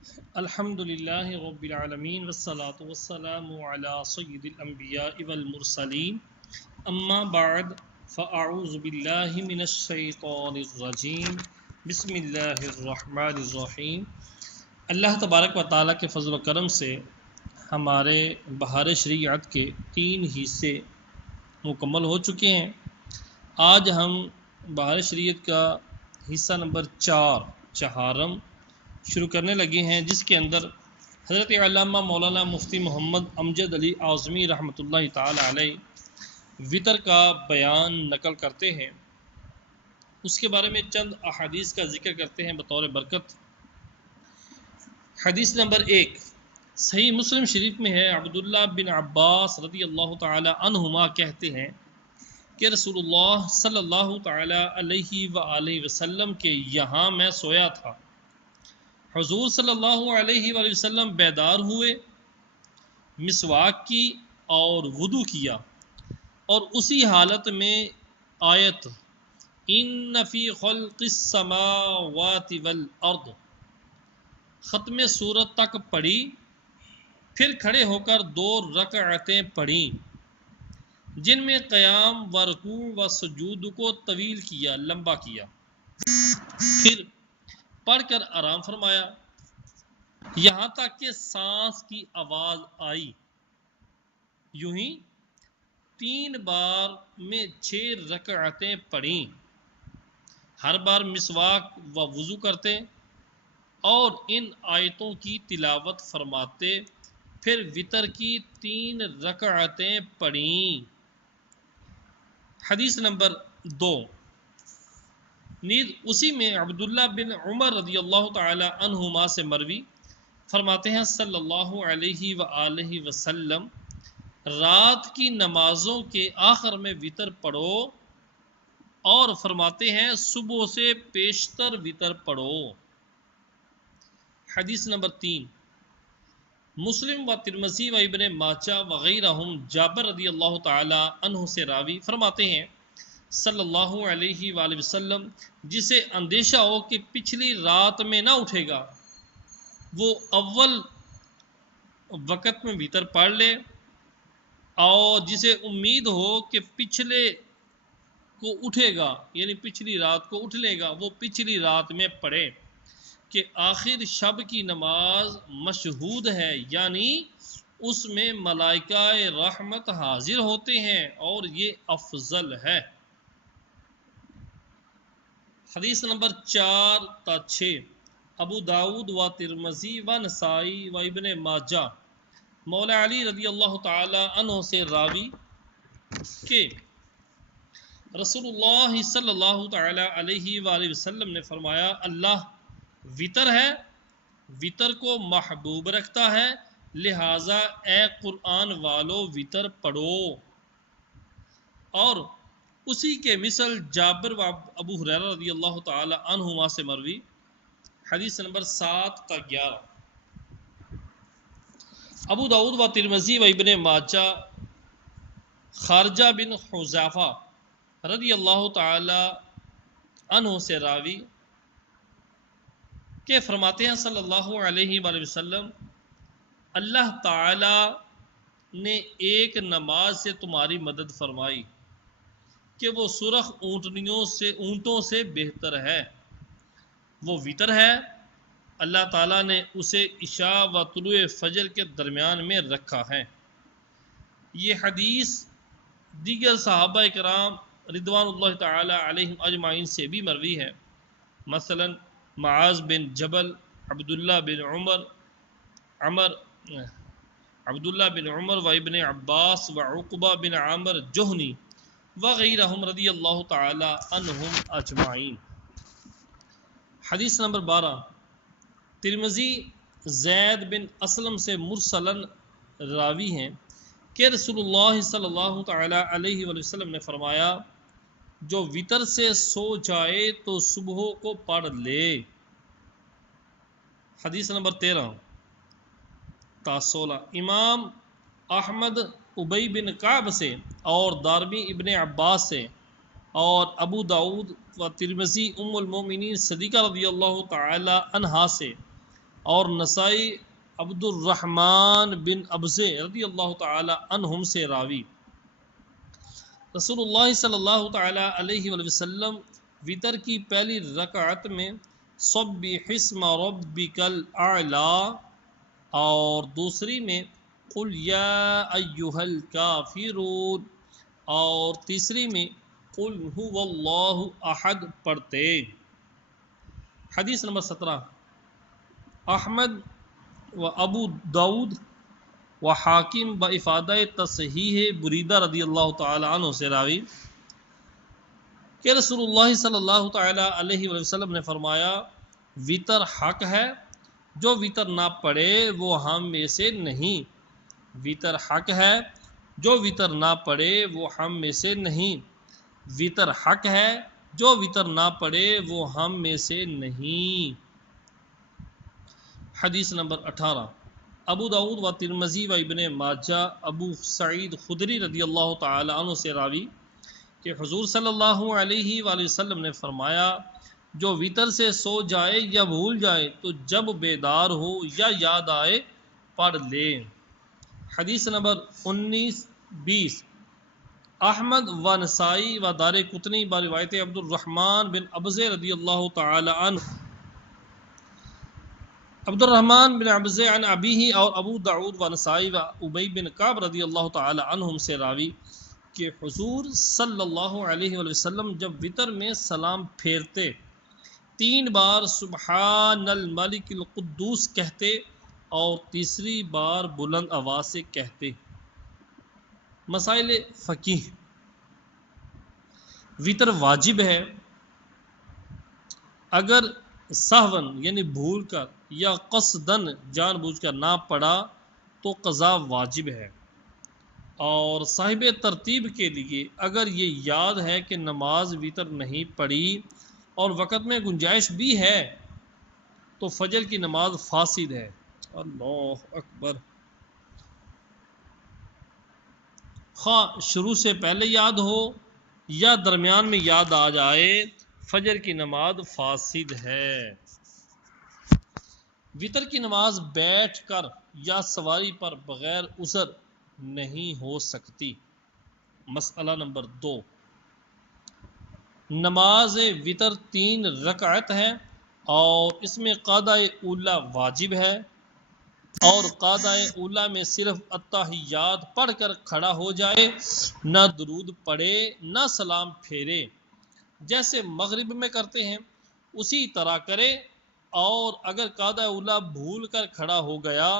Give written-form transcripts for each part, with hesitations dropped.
الحمدللہ رب العالمین والصلاة والسلام علی سید الانبیاء والمرسلین اما بعد فاعوذ باللہ من الشیطان الرجیم بسم اللہ الرحمن الرحیم۔ اللہ تبارک و تعالیٰ کے فضل و کرم سے ہمارے بہار شریعت کے 3 حصے مکمل ہو چکے ہیں۔ آج ہم بہار شریعت کا حصہ نمبر 4 چہارم شروع کرنے لگے ہیں، جس کے اندر حضرت علامہ مولانا مفتی محمد امجد علی اعظمی رحمۃ اللہ تعالی علیہ وطر کا بیان نقل کرتے ہیں۔ اس کے بارے میں چند احادیث کا ذکر کرتے ہیں بطور برکت۔ حدیث نمبر 1 صحیح مسلم شریف میں ہے، عبداللہ بن عباس رضی اللہ تعالی عنہما کہتے ہیں کہ رسول اللہ صلی اللہ تعالی علیہ وآلہ وسلم کے یہاں میں سویا تھا۔ حضور صلی اللہ علیہ وآلہ وسلم بیدار ہوئے، مسواک کی اور وضو کیا، اور اسی حالت میں آیت ان فی خلق السماوات والارض ختم سورت تک پڑھی، پھر کھڑے ہو کر 2 رکعتیں پڑھیں، جن میں قیام و رکوع و سجود کو طویل کیا، لمبا کیا، پھر پڑھ کر آرام فرمایا یہاں تک کہ سانس کی آواز آئی۔ یوں ہی 3 بار میں 6 رکعتیں پڑھیں، ہر بار مسواک و وضو کرتے اور ان آیتوں کی تلاوت فرماتے، پھر وتر کی 3 رکعتیں پڑھیں۔ حدیث نمبر 2 نیز اسی میں عبداللہ بن عمر رضی اللہ تعالی عنہما سے مروی، فرماتے ہیں صلی اللہ علیہ وآلہ وسلم رات کی نمازوں کے آخر میں وتر پڑھو، اور فرماتے ہیں صبح سے پیشتر وتر پڑھو۔ حدیث نمبر 3 مسلم و ترمذی و ابن ماجہ وغیرہم جابر رضی اللہ تعالی عنہ سے راوی، فرماتے ہیں صلی اللہ علیہ وآلہ وسلم جسے اندیشہ ہو کہ پچھلی رات میں نہ اٹھے گا، وہ اول وقت میں وتر پڑھ لے، اور جسے امید ہو کہ پچھلے کو اٹھے گا، یعنی پچھلی رات کو اٹھ لے گا، وہ پچھلی رات میں پڑھے، کہ آخر شب کی نماز مشہود ہے، یعنی اس میں ملائکہ رحمت حاضر ہوتے ہیں اور یہ افضل ہے۔ حدیث نمبر 4 تا 6 ابو داود و ترمذی و نسائی و ابن ماجہ مولا علی رضی اللہ تعالی عنہ سے راوی کہ رسول اللہ صلی اللہ تعالی علیہ وآلہ وسلم نے فرمایا اللہ وطر ہے، وطر کو محبوب رکھتا ہے، لہٰذا اے قرآن والو وطر پڑھو۔ اور اسی کے مثل جابر و ابو ہریرہ رضی اللہ تعالی عنہما سے مروی، حدیث نمبر 7 تا 11 ابو داود و ترمذی و ابن ماجہ خارجہ بن حذیفہ رضی اللہ تعالی عنہ سے راوی کہ فرماتے ہیں صلی اللہ علیہ وآلہ وسلم اللہ تعالی نے ایک نماز سے تمہاری مدد فرمائی کہ وہ سرخ اونٹوں سے بہتر ہے، وہ وطر ہے۔ اللہ تعالیٰ نے اسے عشاء و طلوع فجر کے درمیان میں رکھا ہے۔ یہ حدیث دیگر صحابہ کرام رضوان اللہ تعالی علیہم اجمعین سے بھی مروی ہے، مثلا معاذ بن جبل، عبداللہ بن عمر و ابن عباس و عقبہ بن عامر جہنی وغیرہم رضی اللہ تعالی عنہم اجمعین۔ حدیث نمبر 12 ترمذی زید بن اسلم سے مرسلن راوی ہیں کہ رسول اللہ صلی اللہ تعالی علیہ وآلہ وسلم نے فرمایا جو وطر سے سو جائے تو صبح کو پڑھ لے۔ حدیث نمبر 13 تا 16 امام احمد ابی بن کعب سے اور دارمی ابن عباس سے اور ابو داود و ترمذی ام المومنین صدیقہ رضی اللہ تعالی عنہا سے اور نسائی عبد الرحمن بن ابزے رضی اللہ تعالی عنہم سے راوی رسول اللہ صلی اللہ تعالی علیہ وآلہ وسلم وطر کی پہلی رکعت میں سبح اسم ربک الاعلی اور دوسری میں قل یا ایھا الکافرون اور تیسری میں قل هو اللہ احد پڑھتے۔ حدیث نمبر 17 احمد و ابو داود و حاکم بافادہ تصحیح بریدہ رضی اللہ تعالی عنہ سے راوی کہ رسول اللہ صلی اللہ تعالی علیہ وآلہ وسلم نے فرمایا وطر حق ہے، جو وطر نہ پڑھے وہ ہم میں سے نہیں۔ وطر حق ہے، جو وطر نہ پڑھے وہ ہم میں سے نہیں۔ وطر حق ہے، جو وطر نہ پڑھے وہ ہم میں سے نہیں۔ حدیث نمبر 18 ابو داود و ترمذی و ابن ماجہ ابو سعید خدری رضی اللہ تعالی عنہ سے راوی کہ حضور صلی اللہ علیہ وآلہ وسلم نے فرمایا جو وطر سے سو جائے یا بھول جائے تو جب بیدار ہو یا یاد آئے پڑھ لے۔ حدیث نمبر 19-20 احمد و نسائی و دارقطنی بروایت عبد الرحمن بن ابزے رضی اللہ تعالی عنہ عبد الرحمن بن ابزے عن ابیہ اور ابو داود و نسائی و ابی بن کعب رضی اللہ تعالی عنہم سے راوی کہ حضور صلی اللہ علیہ وآلہ وسلم جب وطر میں سلام پھیرتے 3 بار سبحان الملک القدوس کہتے اور تیسری بار بلند آواز سے کہتے۔ مسائل فقہ وطر واجب ہے، اگر سہون یعنی بھول کر یا قصدن جان بوجھ کر نہ پڑھا تو قضا واجب ہے، اور صاحب ترتیب کے لیے اگر یہ یاد ہے کہ نماز وطر نہیں پڑھی اور وقت میں گنجائش بھی ہے تو فجر کی نماز فاسد ہے۔ اللہ اکبر۔ خواہ شروع سے پہلے یاد ہو یا درمیان میں یاد آ جائے فجر کی نماز فاسد ہے۔ وطر کی نماز بیٹھ کر یا سواری پر بغیر عذر نہیں ہو سکتی۔ مسئلہ نمبر 2 نماز وطر 3 رکعت ہے اور اس میں قاعدہ اولا واجب ہے، اور قاعدہ اولا میں صرف التحیات پڑھ کر کھڑا ہو جائے، نہ درود پڑھے نہ سلام پھیرے، جیسے مغرب میں کرتے ہیں اسی طرح کرے، اور اگر قاعدہ اولا بھول کر کھڑا ہو گیا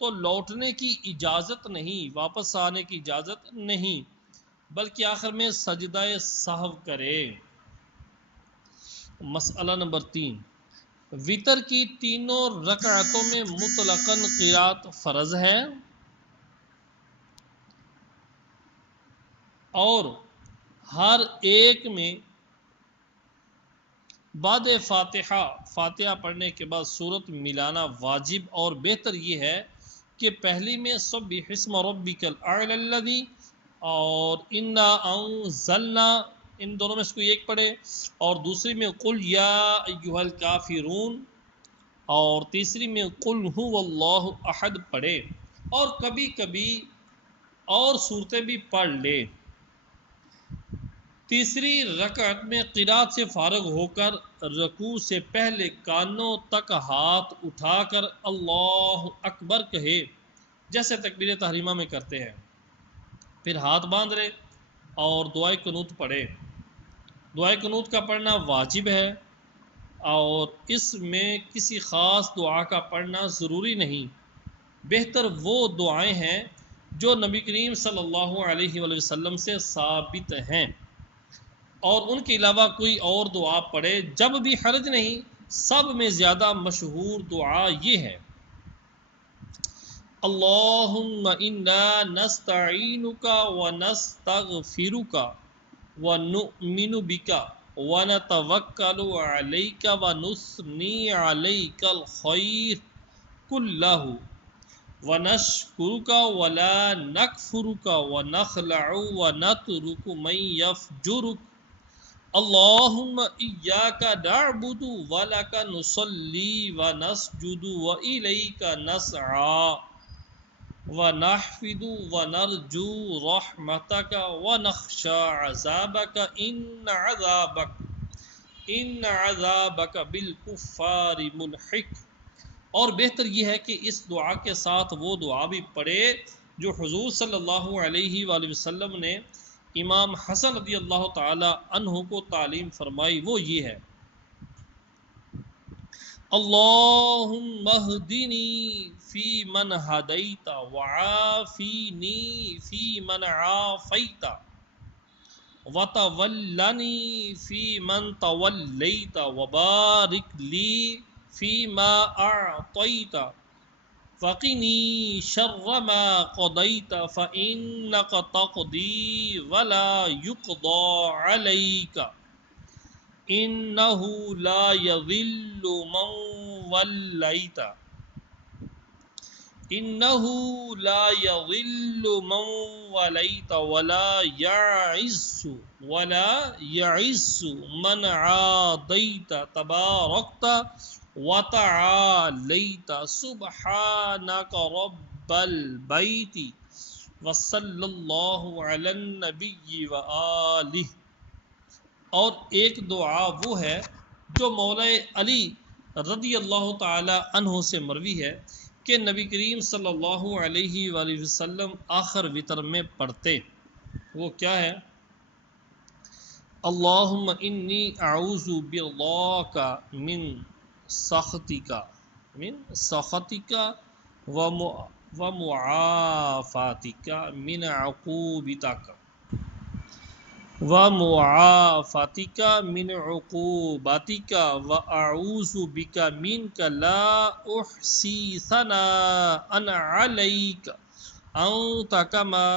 تو لوٹنے کی اجازت نہیں، واپس آنے کی اجازت نہیں، بلکہ آخر میں سجدہ سہو کرے۔ مسئلہ نمبر 3 وطر کی 3 رکعتوں میں مطلقاً قرات فرض ہے، اور ہر ایک میں بعد فاتحہ پڑھنے کے بعد سورت ملانا واجب، اور بہتر یہ ہے کہ پہلی میں سبح اسم ربک الاعلی الذی اور انا انزلنا، ان دونوں میں سے کوئی ایک پڑھے، اور دوسری میں قل یا ایھا الکافرون، اور تیسری میں قل ھو اللہ احد پڑھے، اور کبھی کبھی اور صورتیں بھی پڑھ لے۔ تیسری رکعت میں قرات سے فارغ ہو کر رکوع سے پہلے کانوں تک ہاتھ اٹھا کر اللہ اکبر کہے، جیسے تکبیر تحریمہ میں کرتے ہیں، پھر ہاتھ باندھ لے اور دعائے قنوت پڑھے۔ دعائے قنوت کا پڑھنا واجب ہے، اور اس میں کسی خاص دعا کا پڑھنا ضروری نہیں، بہتر وہ دعائیں ہیں جو نبی کریم صلی اللہ علیہ وآلہ وسلم سے ثابت ہیں، اور ان کے علاوہ کوئی اور دعا پڑھے جب بھی حرج نہیں۔ سب میں زیادہ مشہور دعا یہ ہے اللہم انا نستعینک ونستغفرک ونؤمن بک ونتوکل علیک ونثنی علیک الخیر کلہ ونشکرک ولا نکفرک ونخلع ونترک من یفجرک اللہم ایاک نعبد ولک نصلی ونسجد والیک نسعی ونحفد ونرجو رحمتک ونخشى عذابک ان عذابک بالکفار ملحق۔ اور بہتر یہ ہے کہ اس دعا کے ساتھ وہ دعا بھی پڑھے جو حضور صلی اللہ علیہ وآلہ وسلم نے امام حسن رضی اللہ تعالی عنہ کو تعلیم فرمائی، وہ یہ ہے: اللہم اہدنی فی من ہدیت وعافینی فی من عافیت وتولنی فی من تولیت وبارک لی فیما اعطیت وقنی شر ما قضیت فإنک تقضی ولا یقضى علیک انہ لا یذل من ولیت انہ لا یذل من ولیت ولا یعز من عادیت تبارکت وتعالیت سبحانک رب البیت وصلی اللہ علی النبی وآلہ۔ اور ایک دعا وہ ہے جو مولا علی رضی اللہ تعالی عنہ سے مروی ہے کہ نبی کریم صلی اللہ علیہ وآلہ وسلم آخر وتر میں پڑھتے، وہ کیا ہے؟ اللہم انی اعوذ برضاک من سخطک ومعافاتک من عقوبتک وأعوذ بک منک لا احصی ثناء علیک انت کما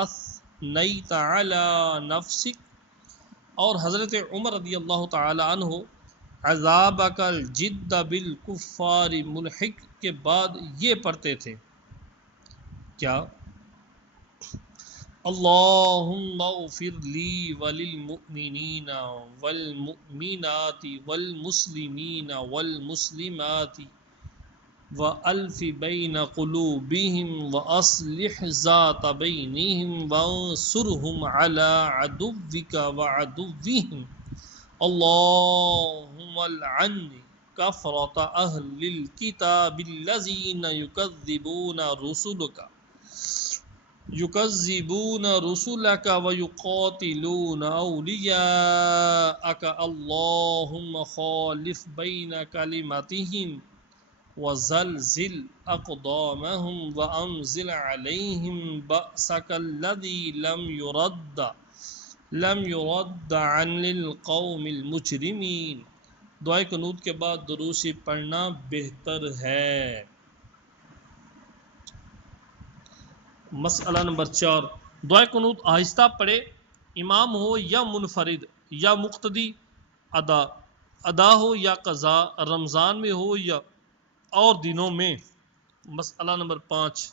اثنیت علی نفسک۔ اور حضرت عمر رضی اللہ تعالی عنہ عذابک الجد بالکفار ملحق کے بعد یہ پڑھتے تھے، کیا؟ اللہم اغفر لی وللمؤمنین والمؤمنات والمسلمین والمسلمات وألف بین قلوبہم وأصلح ذات بینہم وانصرہم علی عدوک وعدوہم اللہم العن کفرۃ اہل الکتاب الذین یکذبون رسلک ویقاتلون اولیاءک اللہم خالف بین کلمتہم وزلزل اقدامہم وانزل علیہم بأسک الذی لم یرد عن القوم المجرمین۔ دعائے قنوت کے بعد درود شریف پڑھنا بہتر ہے۔ مسئلہ نمبر 4، دعائے قنوت آہستہ پڑھے، امام ہو یا منفرد یا مقتدی، ادا ہو یا قضا، رمضان میں ہو یا اور دنوں میں۔ مسئلہ نمبر 5،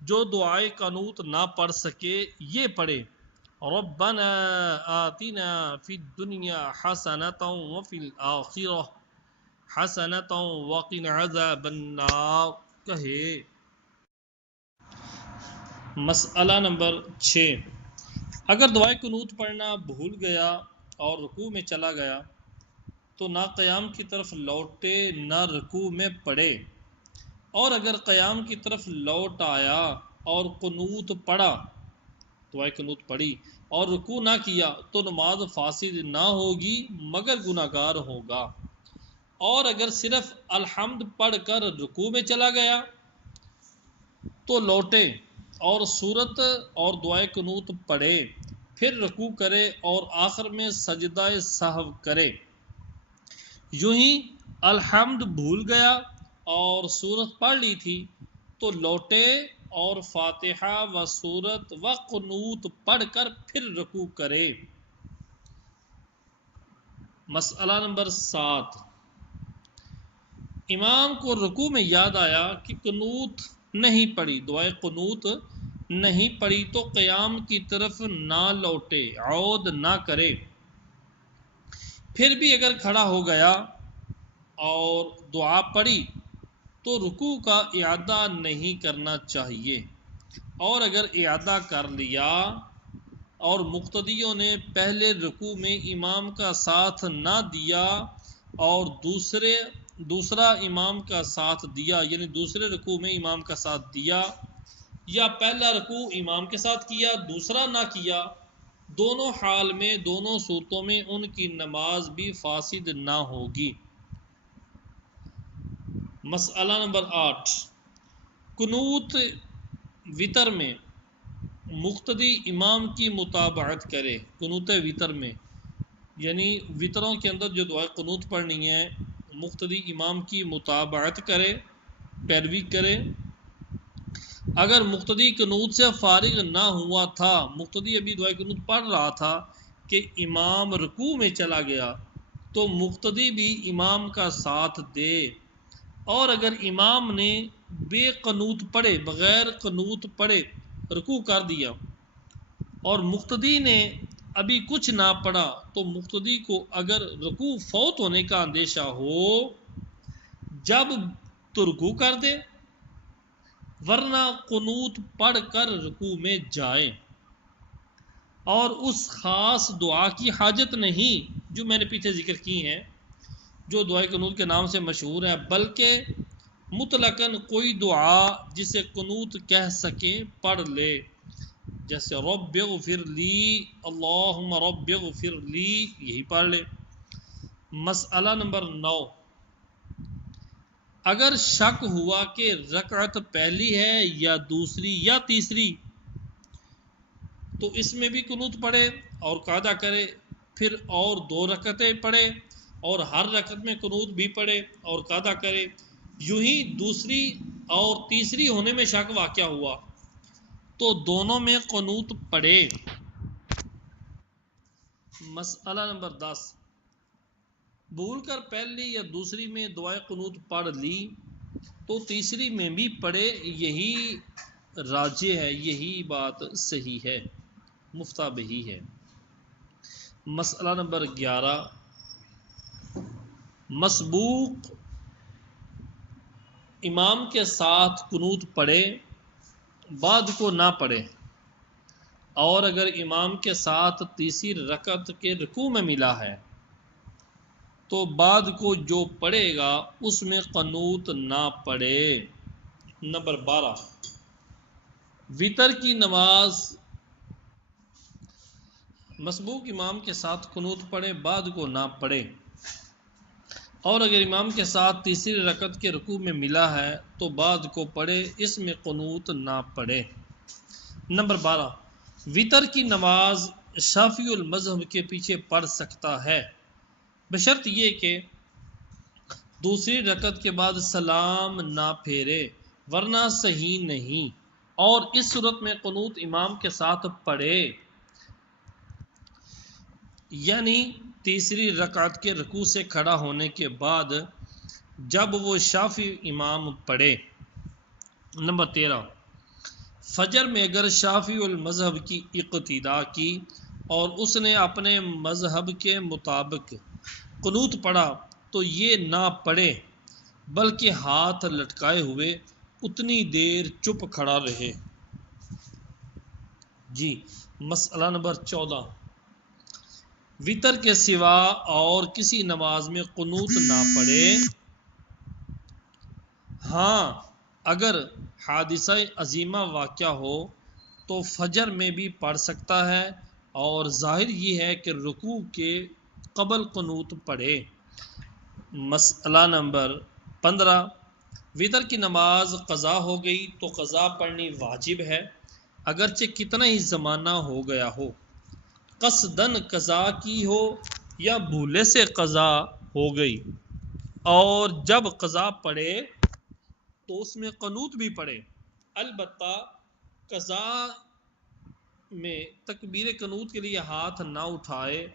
جو دعائے قنوت نہ پڑھ سکے یہ پڑھے: ربنا آتنا فی الدنیا حسنۃ وفی الآخرہ حسنۃ وقنا عذاب النار کہے۔ مسئلہ نمبر 6، اگر دعائے قنوت پڑھنا بھول گیا اور رکوع میں چلا گیا تو نہ قیام کی طرف لوٹے نہ رکوع میں پڑھے، اور اگر قیام کی طرف لوٹ آیا اور قنوت پڑھا، دعائے قنوت پڑھی اور رکوع نہ کیا تو نماز فاسد نہ ہوگی مگر گناہگار ہوگا۔ اور اگر صرف الحمد پڑھ کر رکوع میں چلا گیا تو لوٹے اور سورت اور دعائے قنوت پڑھے، پھر رکوع کرے اور آخر میں سجدہ سہو کرے۔ یوں ہی الحمد بھول گیا اور سورت پڑھ لی تھی تو لوٹے اور فاتحہ و سورت و قنوت پڑھ کر پھر رکوع کرے۔ مسئلہ نمبر 7، امام کو رکوع میں یاد آیا کہ قنوت نہیں پڑھی، دعائے قنوت نہیں پڑھی تو قیام کی طرف نہ لوٹے، عود نہ کرے، پھر بھی اگر کھڑا ہو گیا اور دعا پڑھی تو رکوع کا اعادہ نہیں کرنا چاہیے، اور اگر اعادہ کر لیا اور مقتدیوں نے پہلے رکوع میں امام کا ساتھ نہ دیا اور دوسرا امام کا ساتھ دیا، یعنی دوسرے رکوع میں امام کا ساتھ دیا، یا پہلا رکوع امام کے ساتھ کیا دوسرا نہ کیا، دونوں حال میں، دونوں صورتوں میں ان کی نماز بھی فاسد نہ ہوگی۔ مسئلہ نمبر 8، قنوت وتر میں مقتدی امام کی متابعت کرے۔ قنوت وتر میں یعنی وطروں کے اندر جو دعائے قنوت پڑھنی ہے، مقتدی امام کی متابعت کرے، پیروی کرے۔ اگر مقتدی قنوت سے فارغ نہ ہوا تھا، مقتدی ابھی دعائے قنوت پڑھ رہا تھا کہ امام رکوع میں چلا گیا، تو مقتدی بھی امام کا ساتھ دے، اور اگر امام نے بے قنوت پڑھے، بغیر قنوت پڑھے رکوع کر دیا اور مقتدی نے ابھی کچھ نہ پڑھا، تو مقتدی کو اگر رکوع فوت ہونے کا اندیشہ ہو جب تو رکوع کر دے، ورنہ قنوت پڑھ کر رکوع میں جائے، اور اس خاص دعا کی حاجت نہیں جو میں نے پیچھے ذکر کی ہیں، جو دعائے قنوت کے نام سے مشہور ہے، بلکہ مطلقاً کوئی دعا جسے قنوت کہہ سکیں پڑھ لے، جیسے رب اغفر لی، اللہم رب اغفر لی، یہی پڑھ لے۔ مسئلہ نمبر 9، اگر شک ہوا کہ رکعت پہلی ہے یا دوسری یا تیسری، تو اس میں بھی قنوت پڑھے اور قاعدہ کرے، پھر اور 2 رکعتیں پڑھے اور ہر رکعت میں قنوت بھی پڑھے اور قاعدہ کرے۔ یوں ہی دوسری اور تیسری ہونے میں شک واقع ہوا تو دونوں میں قنوت پڑھے۔ مسئلہ نمبر 10، بھول کر پہلی یا دوسری میں دعائے قنوت پڑھ لی تو تیسری میں بھی پڑھے، یہی راجح ہے، یہی بات صحیح ہے، مفتہ بہی ہے۔ مسئلہ نمبر 11، مسبوق امام کے ساتھ قنوت پڑھے، بعد کو نہ پڑھے، اور اگر امام کے ساتھ تیسری رکعت کے رکوع میں ملا ہے تو بعد کو جو پڑھے گا اس میں قنوت نہ پڑھے۔ نمبر 12، وتر کی نماز مسبوق امام کے ساتھ قنوت پڑھے، بعد کو نہ پڑھے، اور اگر امام کے ساتھ تیسری رکعت کے رکوع میں ملا ہے تو بعد کو پڑھے، اس میں قنوت نہ پڑھے۔ نمبر 12، وتر کی نماز شافعی المذہب کے پیچھے پڑھ سکتا ہے، بشرط یہ کہ دوسری رکعت کے بعد سلام نہ پھیرے، ورنہ صحیح نہیں، اور اس صورت میں قنوت امام کے ساتھ پڑھے، یعنی تیسری رکعت کے رکوع سے کھڑا ہونے کے بعد جب وہ شافعی امام پڑھے۔ نمبر 13، فجر میں اگر شافعی المذہب کی اقتداء کی اور اس نے اپنے مذہب کے مطابق قنوت پڑھا تو یہ نہ پڑھے بلکہ ہاتھ لٹکائے ہوئے اتنی دیر چپ کھڑا رہے۔ مسئلہ نمبر 14، وتر کے سوا اور کسی نماز میں قنوت نہ پڑھے۔ ہاں، اگر حادثہ عظیمہ واقع ہو تو فجر میں بھی پڑھ سکتا ہے، اور ظاہر یہ ہے کہ رکوع کے قبل قنوت پڑھے۔ مسئلہ نمبر 15، وتر کی نماز قضا ہو گئی تو قضا پڑھنی واجب ہے، اگرچہ کتنا ہی زمانہ ہو گیا ہو، قصداً قضا کی ہو یا بھولے سے قضا ہو گئی، اور جب قضا پڑھے تو اس میں قنوت بھی پڑھے، البتہ قضا میں تکبیر قنوت کے لیے ہاتھ نہ اٹھائے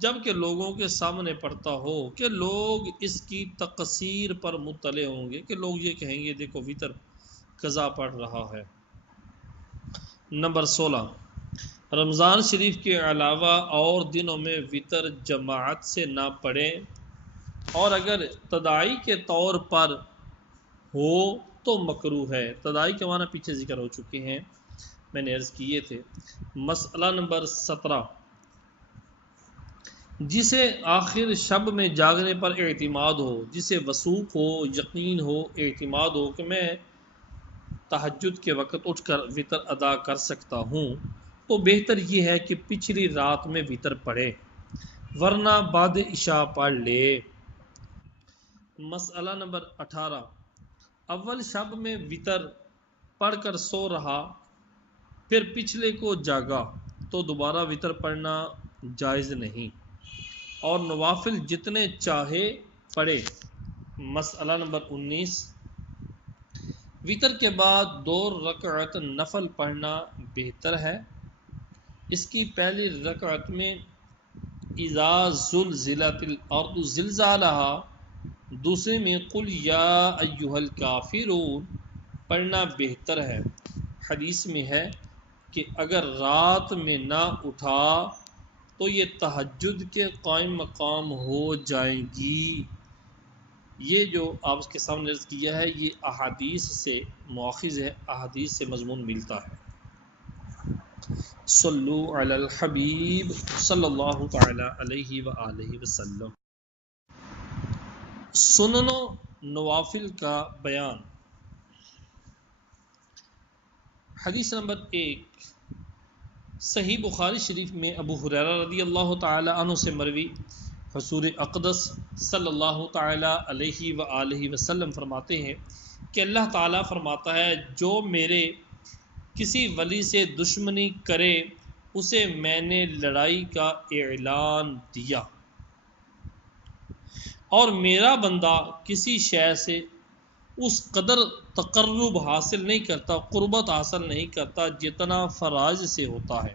جبکہ لوگوں کے سامنے پڑھتا ہو، کہ لوگ اس کی تقصیر پر مطلع ہوں گے، کہ لوگ یہ کہیں گے دیکھو وتر قضا پڑھ رہا ہے۔ نمبر 16، رمضان شریف کے علاوہ اور دنوں میں وطر جماعت سے نہ پڑھیں، اور اگر تداعی کے طور پر ہو تو مکروہ ہے۔ تداعی کے معنی پیچھے ذکر ہو چکے ہیں، میں نے عرض کیے تھے۔ مسئلہ نمبر 17، جسے آخر شب میں جاگنے پر اعتماد ہو، جسے وثوق ہو، یقین ہو، اعتماد ہو کہ میں تہجد کے وقت اٹھ کر وطر ادا کر سکتا ہوں، تو بہتر یہ ہے کہ پچھلی رات میں وطر پڑھے، ورنہ بعد عشاء پڑھ لے۔ مسئلہ نمبر 18، اول شب میں وطر پڑھ کر سو رہا، پھر پچھلے کو جاگا تو دوبارہ وطر پڑھنا جائز نہیں، اور نوافل جتنے چاہے پڑھے۔ مسئلہ نمبر 19، وطر کے بعد 2 رکعت نفل پڑھنا بہتر ہے۔ اس کی پہلی رکعت میں اذا زلزلت الارض زلزالها، دوسرے میں قل یا ایھا الکافرون پڑھنا بہتر ہے۔ حدیث میں ہے کہ اگر رات میں نہ اٹھا تو یہ تہجد کے قائم مقام ہو جائیں گی۔ یہ جو آپ کے سامنے عرض کیا ہے یہ احادیث سے مؤخذ ہے، احادیث سے مضمون ملتا ہے۔ صلو علی الحبیب صلی اللہ تعالی علیہ وآلہ وسلم۔ سنن و نوافل کا بیان۔ حدیث نمبر 1، صحیح بخاری شریف میں ابو ہریرہ رضی اللہ تعالی عنہ سے مروی، حضور اقدس صلی اللہ تعالی علیہ وآلہ وسلم فرماتے ہیں کہ اللہ تعالیٰ فرماتا ہے، جو میرے کسی ولی سے دشمنی کرے اسے میں نے لڑائی کا اعلان دیا، اور میرا بندہ کسی شے سے اس قدر تقرب حاصل نہیں کرتا، قربت حاصل نہیں کرتا جتنا فرائض سے ہوتا ہے،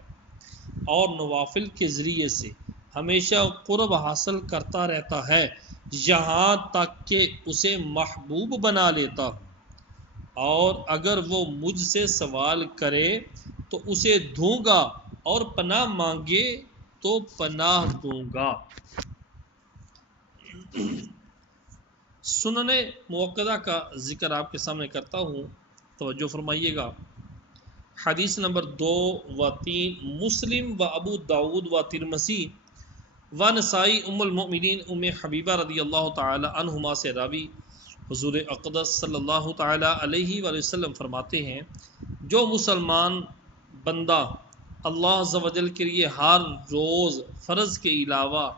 اور نوافل کے ذریعے سے ہمیشہ قرب حاصل کرتا رہتا ہے، یہاں تک کہ اسے محبوب بنا لیتا ہوں، اور اگر وہ مجھ سے سوال کرے تو اسے دوں گا، اور پناہ مانگے تو پناہ دوں گا۔ سنن موقدہ کا ذکر آپ کے سامنے کرتا ہوں، توجہ فرمائیے گا۔ حدیث نمبر 2 و 3، مسلم و ابو داود و ترمذی و نسائی ام المؤمنین ام حبیبہ رضی اللہ تعالی عنہما سے راوی، حضور اقدس صلی اللہ تعالی علیہ وآلہ وسلم فرماتے ہیں، جو مسلمان بندہ اللہ عز و جل کے لیے ہر روز فرض کے علاوہ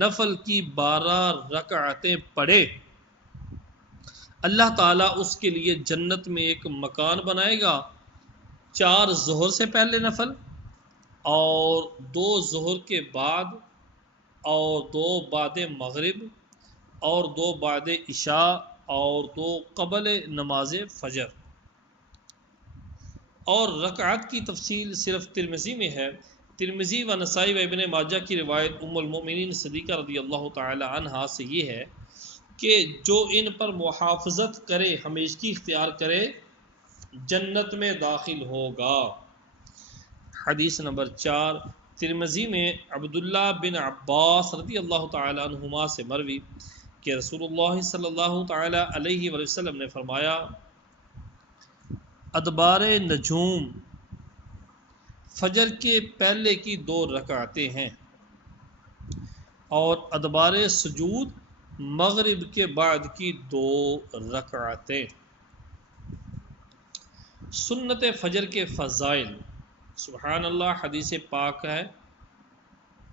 نفل کی 12 رکعتیں پڑھے، اللہ تعالیٰ اس کے لیے جنت میں ایک مکان بنائے گا، 4 ظہر سے پہلے نفل، اور 2 ظہر کے بعد، اور 2 بعد مغرب، اور 2 بعد عشاء، اور 2 قبل نماز فجر۔ اور رکعت کی تفصیل صرف ترمذی میں ہے۔ ترمذی و نسائی و ابن ماجہ کی روایت ام المؤمنین صدیقہ رضی اللہ تعالی عنہا سے یہ ہے کہ جو ان پر محافظت کرے، ہمیشگی اختیار کرے، جنت میں داخل ہوگا۔ حدیث نمبر 4، ترمذی میں عبداللہ بن عباس رضی اللہ تعالی عنہما سے مروی کہ رسول اللہ صلی اللہ تعالی علیہ وآلہ وسلم نے فرمایا، ادبار نجوم فجر کے پہلے کی 2 رکعتیں ہیں، اور ادبار سجود مغرب کے بعد کی 2 رکعتیں۔ سنت فجر کے فضائل، سبحان اللہ، حدیث پاک ہے،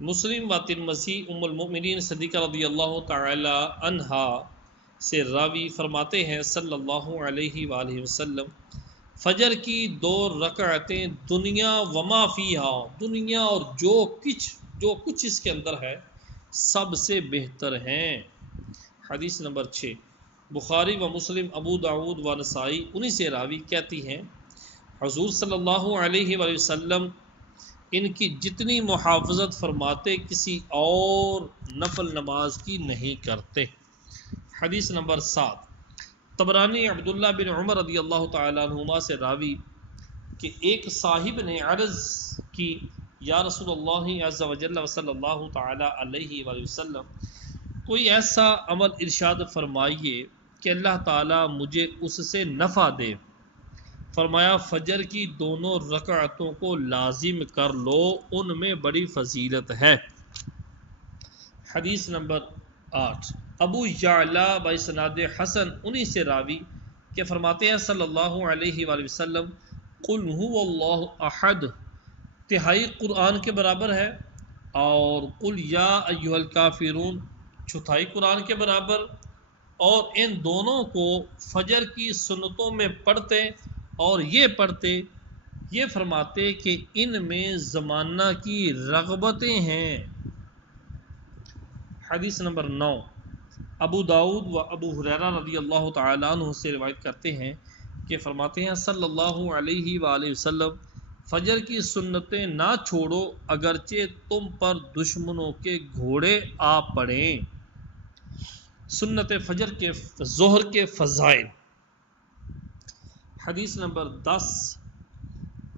مسلم و ترمذی ام المؤمنین صدیقہ رضی اللہ تعالی عنہا سے راوی فرماتے ہیں صلی اللہ علیہ وآلہ وسلم، فجر کی 2 رکعتیں دنیا وما فیہا، دنیا اور جو کچھ اس کے اندر ہے سب سے بہتر ہیں۔ حدیث نمبر 6، بخاری و مسلم، ابو داود و نسائی انہی سے راوی کہتی ہیں، حضور صلی اللہ علیہ وآلہ وسلم ان کی جتنی محافظت فرماتے کسی اور نفل نماز کی نہیں کرتے۔ حدیث نمبر 7، طبرانی عبداللہ بن عمر رضی اللہ تعالی عنہما سے راوی، کہ ایک صاحب نے عرض کی یا رسول اللہ عز و جل صلی اللہ تعالی علیہ وآلہ وسلم کوئی ایسا عمل ارشاد فرمائیے کہ اللہ تعالی مجھے اس سے نفع دے۔ فرمایا فجر کی دونوں رکعتوں کو لازم کر لو، ان میں بڑی فضیلت ہے۔ حدیث نمبر 8 ابو یعلا باسناد حسن انہی سے راوی کہ فرماتے ہیں صلی اللہ علیہ وآلہ وسلم قل هو اللہ احد تہائی قرآن کے برابر ہے، اور قل یا ایھا الکافرون چوتھائی قرآن کے برابر، اور ان دونوں کو فجر کی سنتوں میں پڑھتے اور یہ پڑھتے، یہ فرماتے کہ ان میں زمانہ کی رغبتیں ہیں۔ حدیث نمبر 9 ابو داؤد و ابو ہریرہ رضی اللہ تعالیٰ عنہ سے روایت کرتے ہیں کہ فرماتے ہیں صلی اللہ علیہ وآلہ وسلم فجر کی سنتیں نہ چھوڑو اگرچہ تم پر دشمنوں کے گھوڑے آ پڑیں۔ سنت فجر کے ظہر کے فضائل۔ حدیث نمبر 10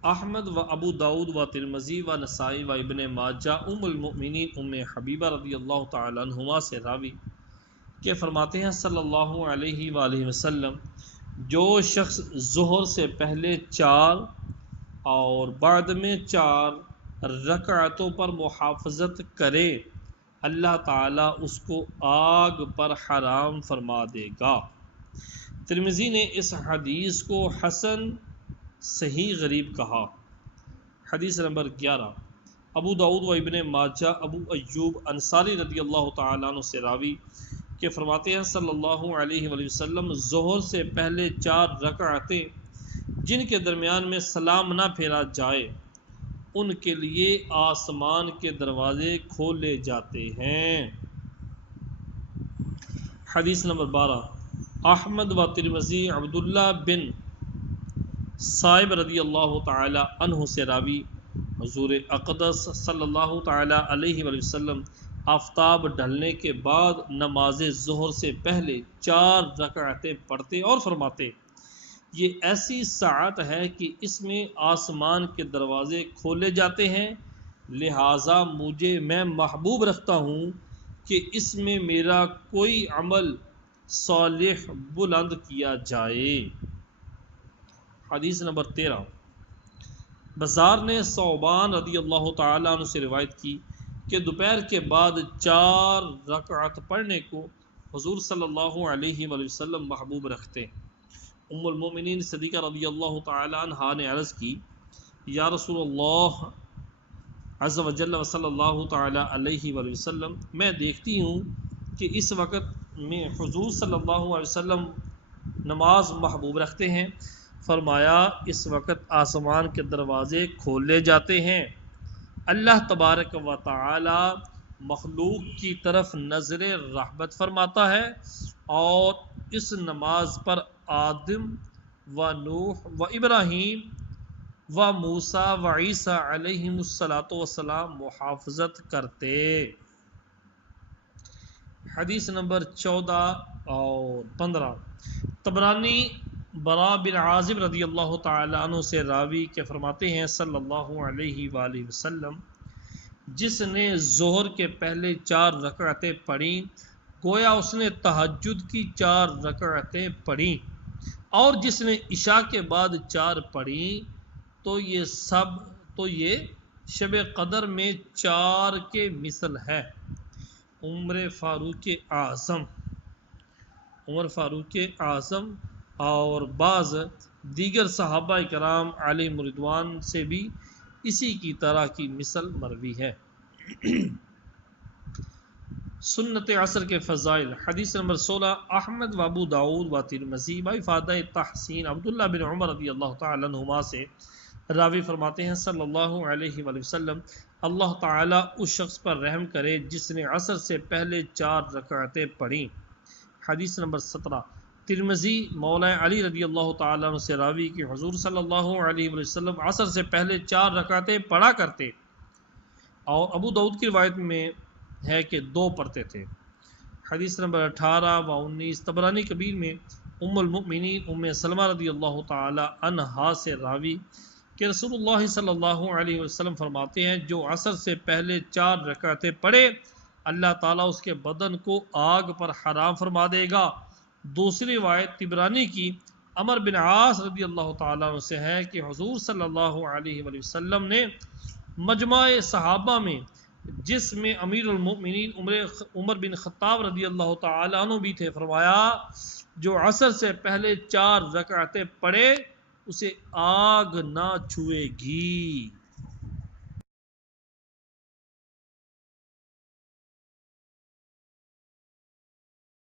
احمد و ابو داؤد و ترمذی و نسائی و ابن ماجہ ام المؤمنین ام حبیبہ رضی اللہ تعالی عنہما سے راوی کہ فرماتے ہیں صلی اللہ علیہ وآلہ وسلم جو شخص ظہر سے پہلے 4 اور بعد میں 4 رکعتوں پر محافظت کرے اللہ تعالیٰ اس کو آگ پر حرام فرما دے گا۔ ترمذی نے اس حدیث کو حسن صحیح غریب کہا۔ حدیث نمبر 11 ابو داؤد و ابن ماجہ ابو ایوب انصاری رضی اللہ تعالیٰ عنہ سے راوی کہ فرماتے ہیں صلی اللہ علیہ وآلہ وسلم ظہر سے پہلے 4 رکعتیں جن کے درمیان میں سلام نہ پھیرا جائے ان کے لیے آسمان کے دروازے کھولے جاتے ہیں۔ حدیث نمبر 12 احمد و ترمذی عبداللہ بن صائب رضی اللہ تعالی عنہ سے راوی حضور اقدس صلی اللہ تعالی علیہ وآلہ وسلم آفتاب ڈھلنے کے بعد نماز ظہر سے پہلے 4 رکعتیں پڑھتے اور فرماتے یہ ایسی ساعت ہے کہ اس میں آسمان کے دروازے کھولے جاتے ہیں، لہٰذا میں محبوب رکھتا ہوں کہ اس میں میرا کوئی عمل صالح بلند کیا جائے۔ حدیث نمبر 13 بزار نے ثعبان رضی اللہ تعالیٰ عنہ سے روایت کی کہ دوپہر کے بعد 4 رکعت پڑھنے کو حضور صلی اللہ علیہ وآلہ وسلم محبوب رکھتے۔ ام المؤمنین صدیقہ رضی اللہ تعالیٰ عنہا نے عرض کی یا رسول اللہ عز و جل و صلی اللہ تعالیٰ علیہ وآلہ وسلم میں دیکھتی ہوں کہ اس وقت میں حضور صلی اللہ علیہ وسلم نماز محبوب رکھتے ہیں۔ فرمایا اس وقت آسمان کے دروازے کھولے جاتے ہیں، اللہ تبارک و تعالی مخلوق کی طرف نظر رحمت فرماتا ہے اور اس نماز پر آدم و نوح و ابراہیم و موسیٰ و عیسیٰ علیہم الصلاۃ والسلام محافظت کرتے۔ حدیث نمبر 14 اور 15 طبرانی برا بن عازب رضی اللہ تعالی عنہ سے راوی کے فرماتے ہیں صلی اللہ علیہ وآلہ وسلم جس نے ظہر کے پہلے 4 رکعتیں پڑھیں گویا اس نے تہجد کی 4 رکعتیں پڑھیں، اور جس نے عشاء کے بعد 4 پڑھیں تو یہ شب قدر میں 4 کے مثل ہے۔ عمر فاروق اعظم اور بعض دیگر صحابہ کرام علیہم رضوان سے بھی اسی کی طرح کی مثل مروی ہے۔ سنت عصر کے فضائل۔ حدیث نمبر 16 احمد و ابو داؤد و ترمذی بافادہ تحسین عبداللہ بن عمر رضی اللہ تعالی عنہما سے راوی فرماتے ہیں صلی اللہ علیہ وآلہ وسلم اللہ تعالیٰ اس شخص پر رحم کرے جس نے عصر سے پہلے 4 رکعتیں پڑھیں۔ حدیث نمبر 17 ترمذی مولا علی رضی اللہ تعالیٰ عنہ سے راوی کہ حضور صلی اللہ علیہ وآلہ وسلم عصر سے پہلے 4 رکعتیں پڑھا کرتے، اور ابو داؤد کی روایت میں ہے کہ 2 پڑھتے تھے۔ حدیث نمبر 18 و 19 طبرانی کبیر میں ام المؤمنین ام سلمہ رضی اللہ تعالی عنہا سے راوی کہ رسول اللہ صلی اللہ علیہ وسلم فرماتے ہیں جو عصر سے پہلے 4 رکعتیں پڑھے اللہ تعالیٰ اس کے بدن کو آگ پر حرام فرما دے گا۔ دوسری روایت طبرانی کی عمر بن عاص رضی اللہ تعالیٰ عنہ سے ہے کہ حضور صلی اللہ علیہ وآلہ وسلم نے مجمع صحابہ میں، جس میں امیر المؤمنین عمر بن خطاب رضی اللہ تعالیٰ عنہ بھی تھے، فرمایا جو عصر سے پہلے 4 رکعتیں پڑھے اسے آگ نہ چھوئے گی۔